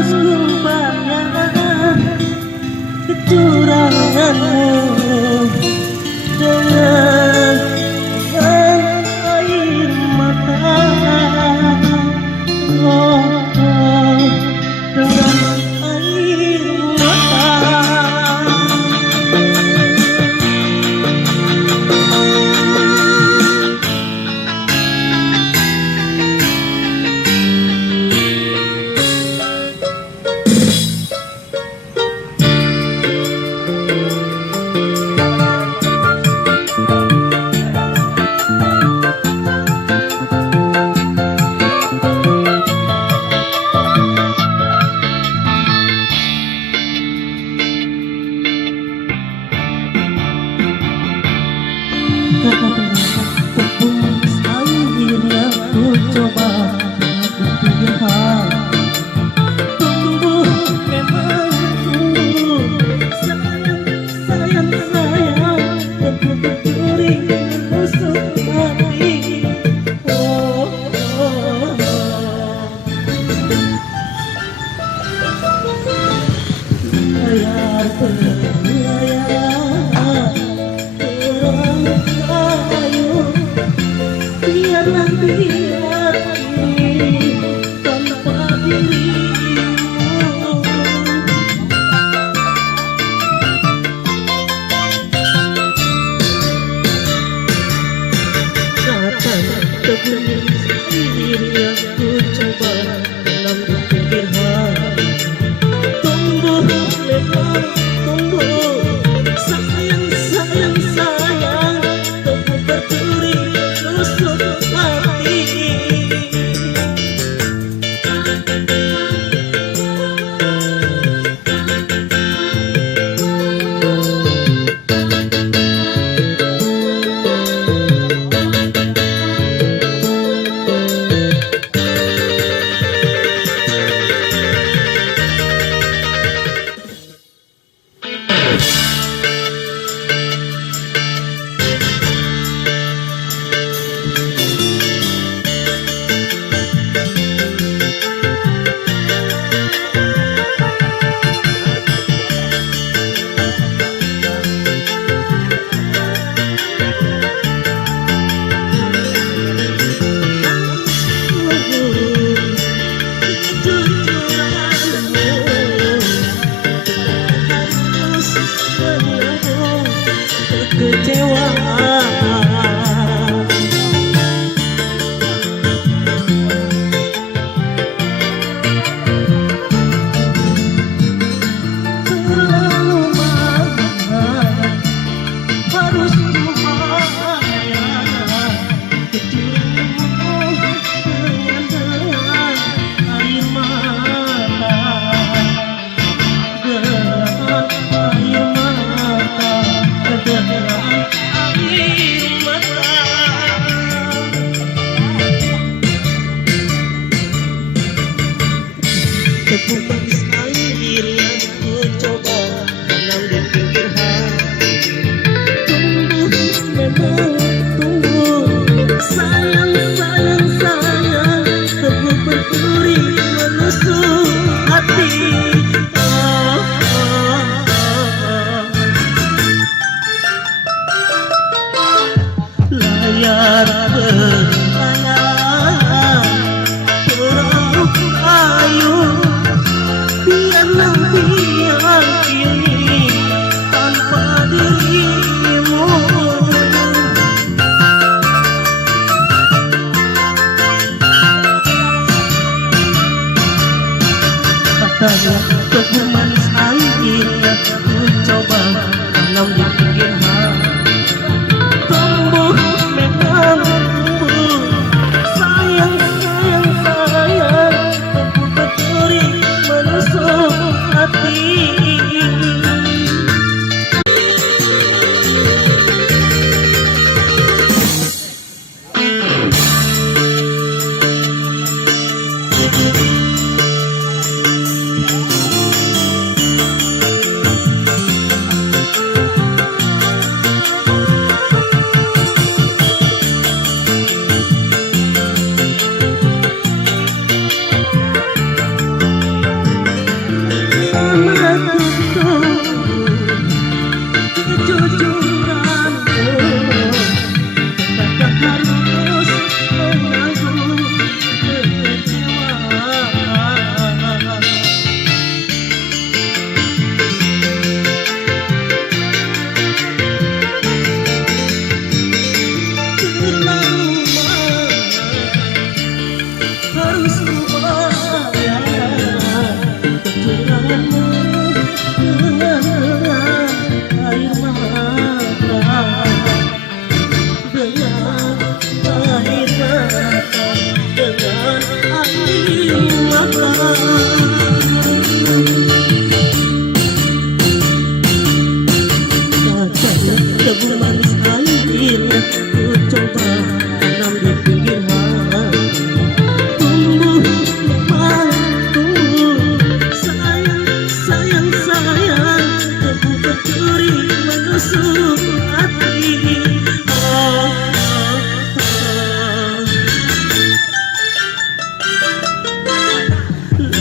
harus ku bayar kecuranganmu dengan air mata. Oh, dengan air mata. Tebu manis airnya ku coba tanam di pinggir hati. Tumbuh memang tumbuh, sayang sayang sayang, tebu berduri menusuk hati.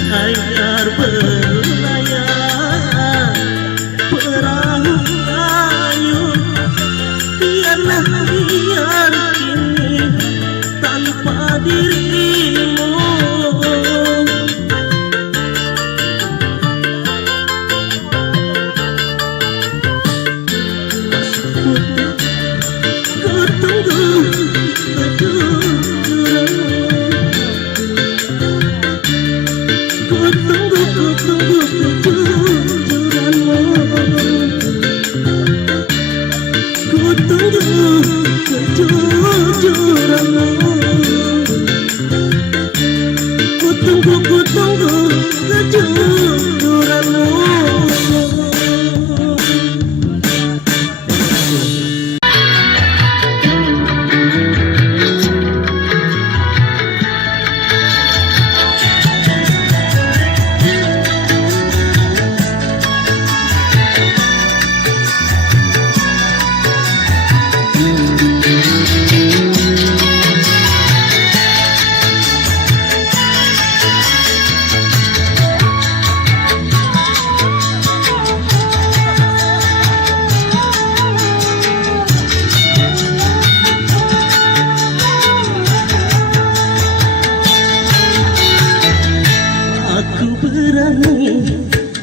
Layar berlayar perahu kayu, biarlah biar kini tanpa dirimu. Ku tunggu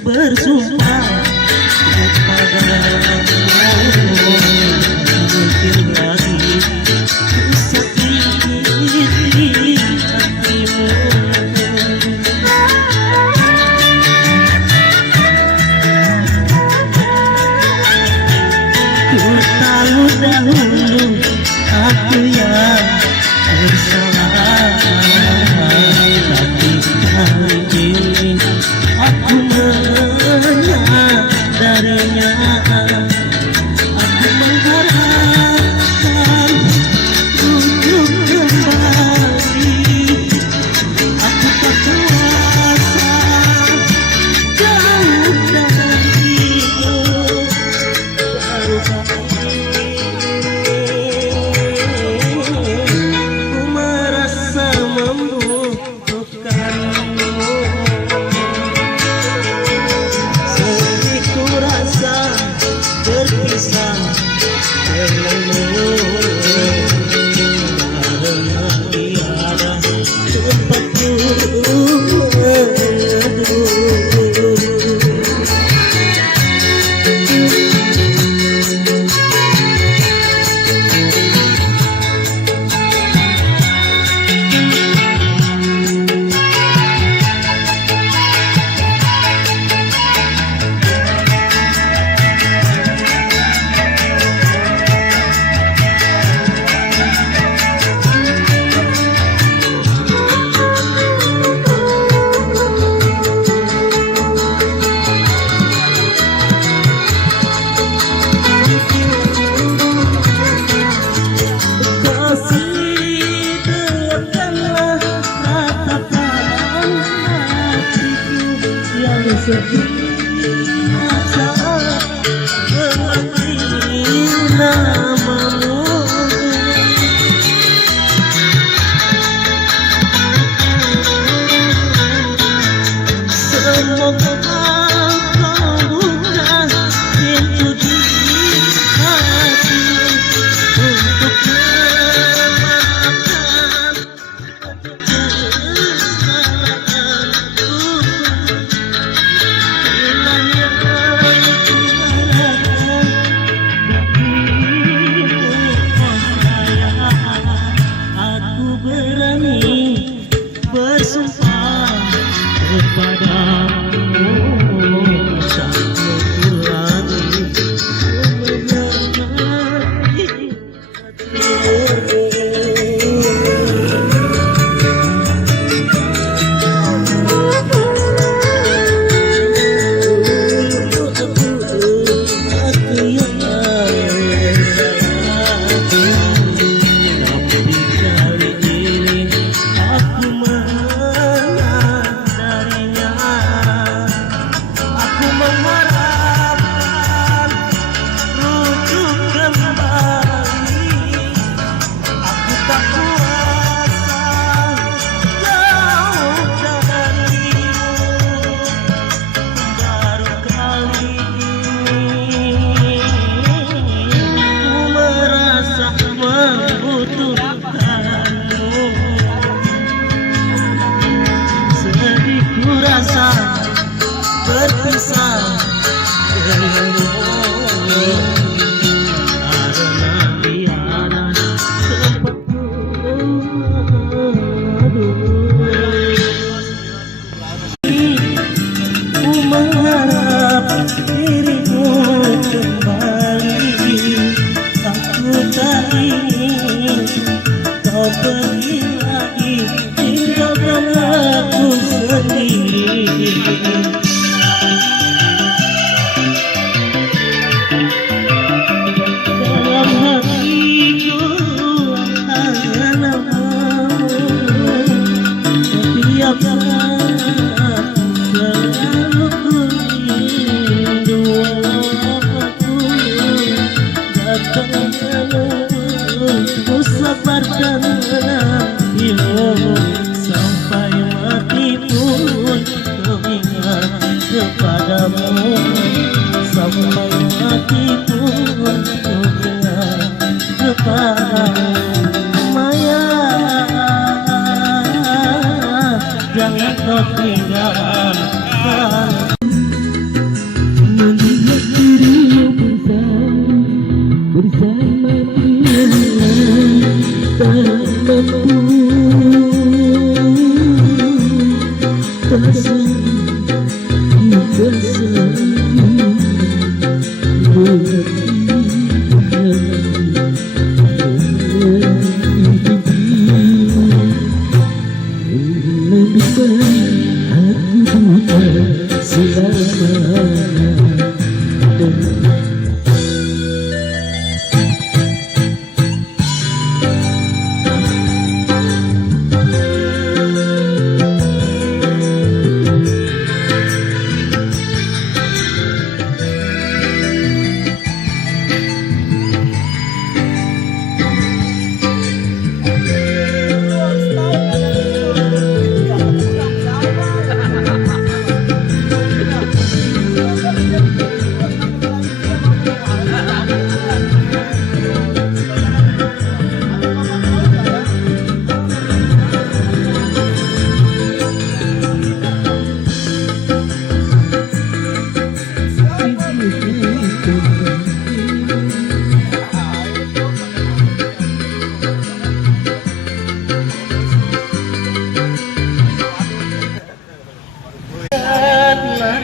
bersumpah kepadamu, mungkin lagi ku sakiti hatimu. Ku tahu dahulu aku yang bersalah, tapi kali ini aku menyadarinya. Aku mengharapkan untuk kembali. Aku tak kuasa jauh darimu. Baru kali ku merasa membutuhkanmu. Berpisah denganmu karena tiada tempatku mengadu. Semoga kau bersumpah kepadamu satu lagi mengenai berpisah denganmu karena tiada tempat ku mengharap dirimu kembali. Aku tak ingin kau pergi lagi, tinggalkan aku sendiri. Sampai mati pun kau ingat kepadamu, sampai mati pun kau ingat kepadamu. Maya, jangan kau tinggalkan. Melihat dirimu bersama dia tak mampu.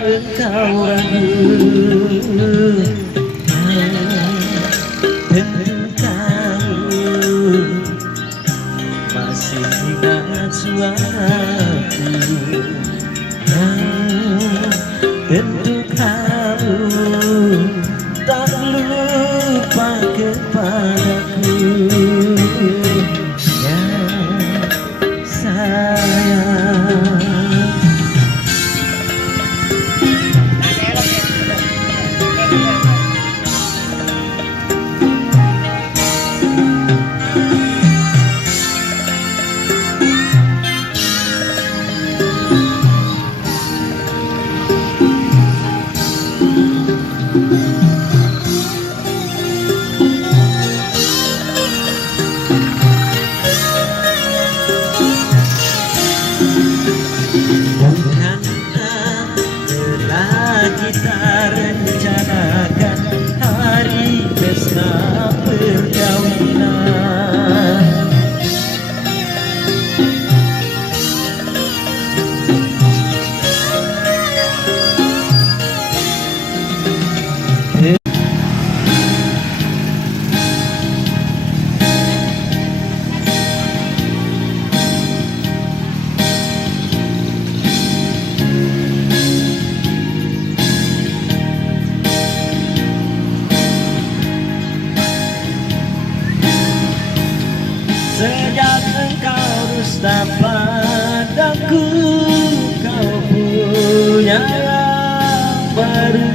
Engkau ragu engkau masih ingat suaraku yang tentu kamu tak lupa kepadaku ya sayang. baru.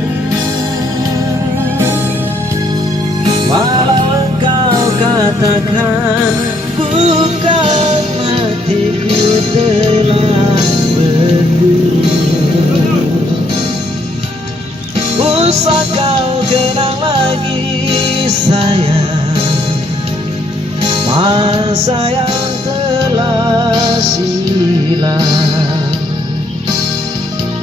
Walau engkau katakan bukan, hatiku telah berguna. Usah kau kenang lagi sayang masa yang telah silam.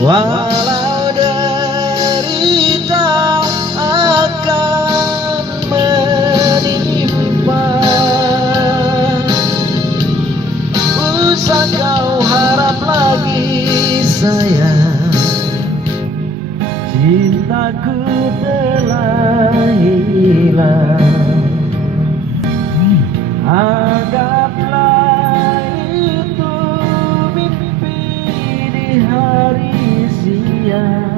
Walau derita akan menimpa, usah kau harap lagi sayang, cintaku telah hilang. Anggaplah itu mimpi di hari siang.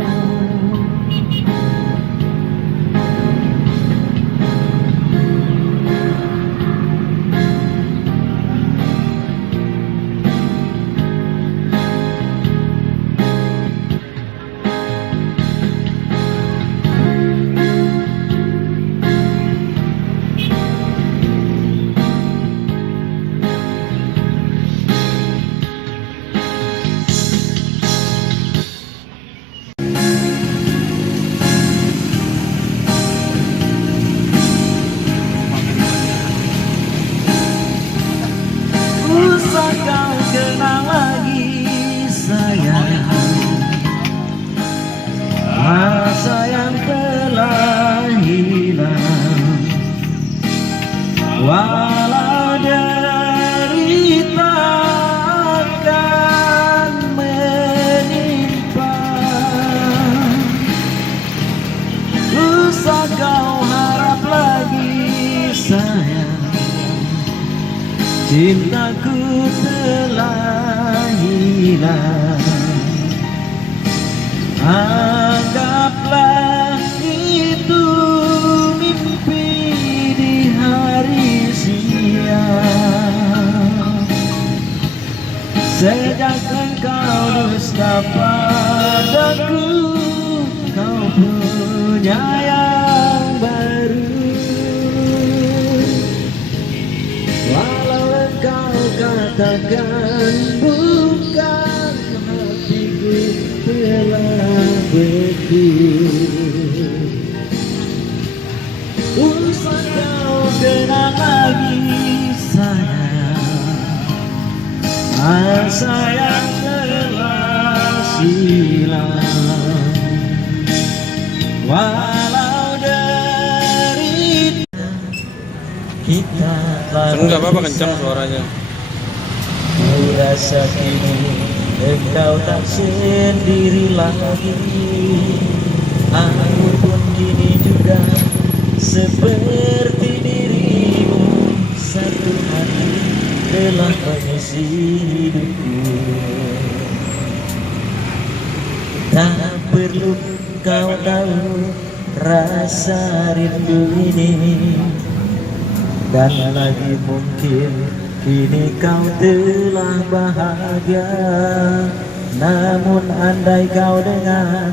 Usah kau kenang lagi sayang masa yang telah hilang. Walau derita akan menimpa, usah kau harap lagi sayang, cintaku telah hilang. Anggaplah itu mimpi di hari siang. Sejak engkau dusta padaku, kau punya yang baru. Walau engkau katakan bukan, hatiku telah beku. Usah kau kenang lagi sayang masa yang telah silam. Walau derita kita Enggak apa-apa, kencang suaranya. ku rasa kini engkau tak sendiri lagi. Aku pun kini juga seperti dirimu, satu hati telah mengisi hidupku. Tak perlu kau tahu rasa rindu ini, dan lagi mungkin kini kau telah bahagia. Namun andai kau dengar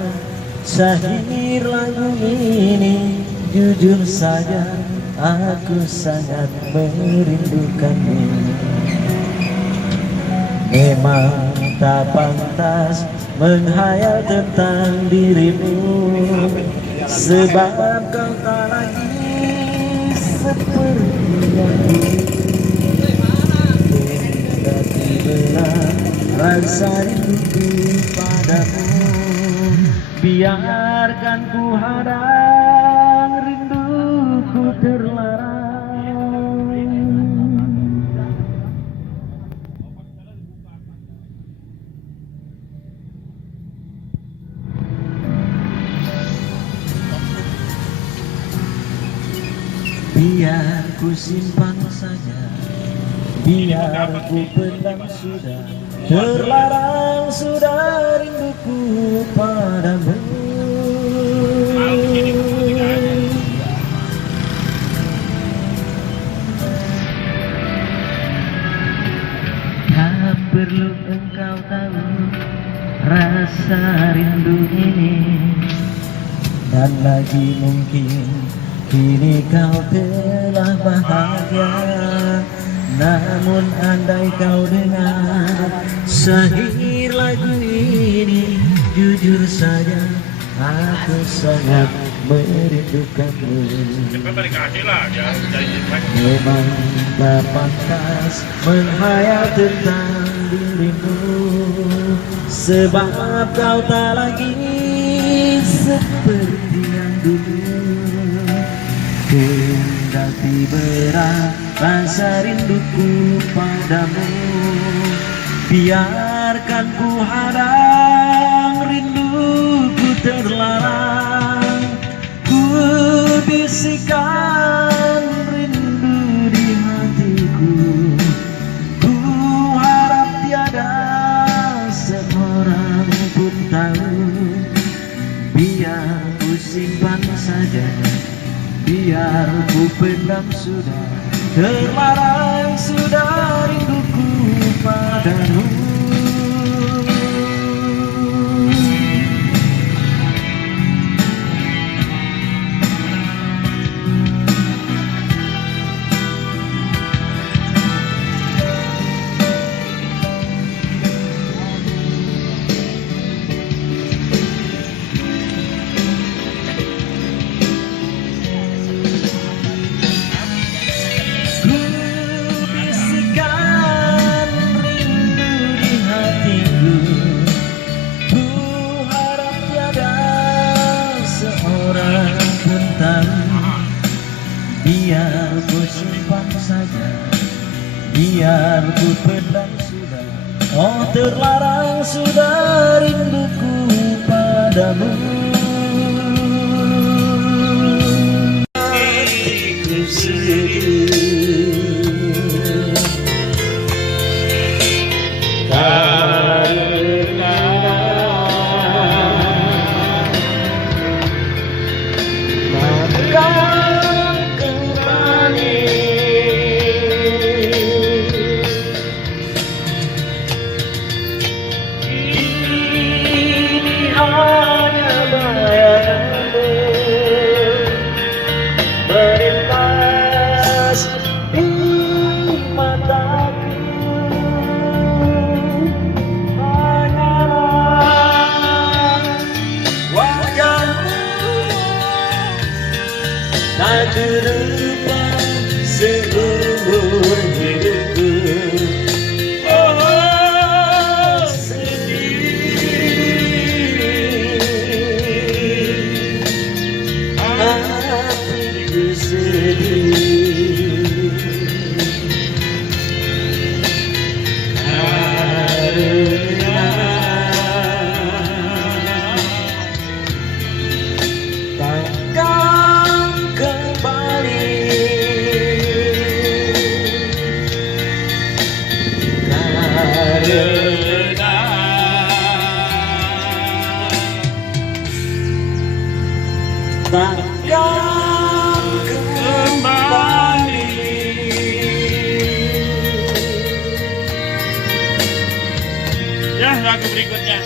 syahir lagu ini, jujur saja aku sangat merindukanmu. Memang tak pantas menghayal tentang dirimu, sebab kau tak lagi seperti aku. Tapi benar rasa rinduku padamu, biarkan ku hadang rinduku terlarang. Biar ku simpan saja, biar ku pendam sudah, terlarang sudah rinduku padamu. Tak perlu engkau tahu rasa rindu ini, dan lagi mungkin kini kau telah bahagia. Namun andai kau dengar syair lagu ini, jujur saja aku sangat merindukanmu. Memang tak pantas menghayal tentang dirimu, sebab kau tak lagi seperti yang dulu. Kendati berat rasa rinduku padamu, biarkan ku hadang rinduku terlarang. Ku bisikan rindu di hatiku, ku harap tiada seorang pun tahu. Biar ku simpan saja, biar ku pendam sudah, terlarang sudah rinduku padamu. Biar ku simpan saja, biar ku pendam sudah, oh terlarang sudah rinduku padamu. Hatiku sedih karena tak terlupa seumur hidupku. Oh sedih, hatiku sedih karena takkan kembali, karena takkan kembali. Ya, lagu berikutnya.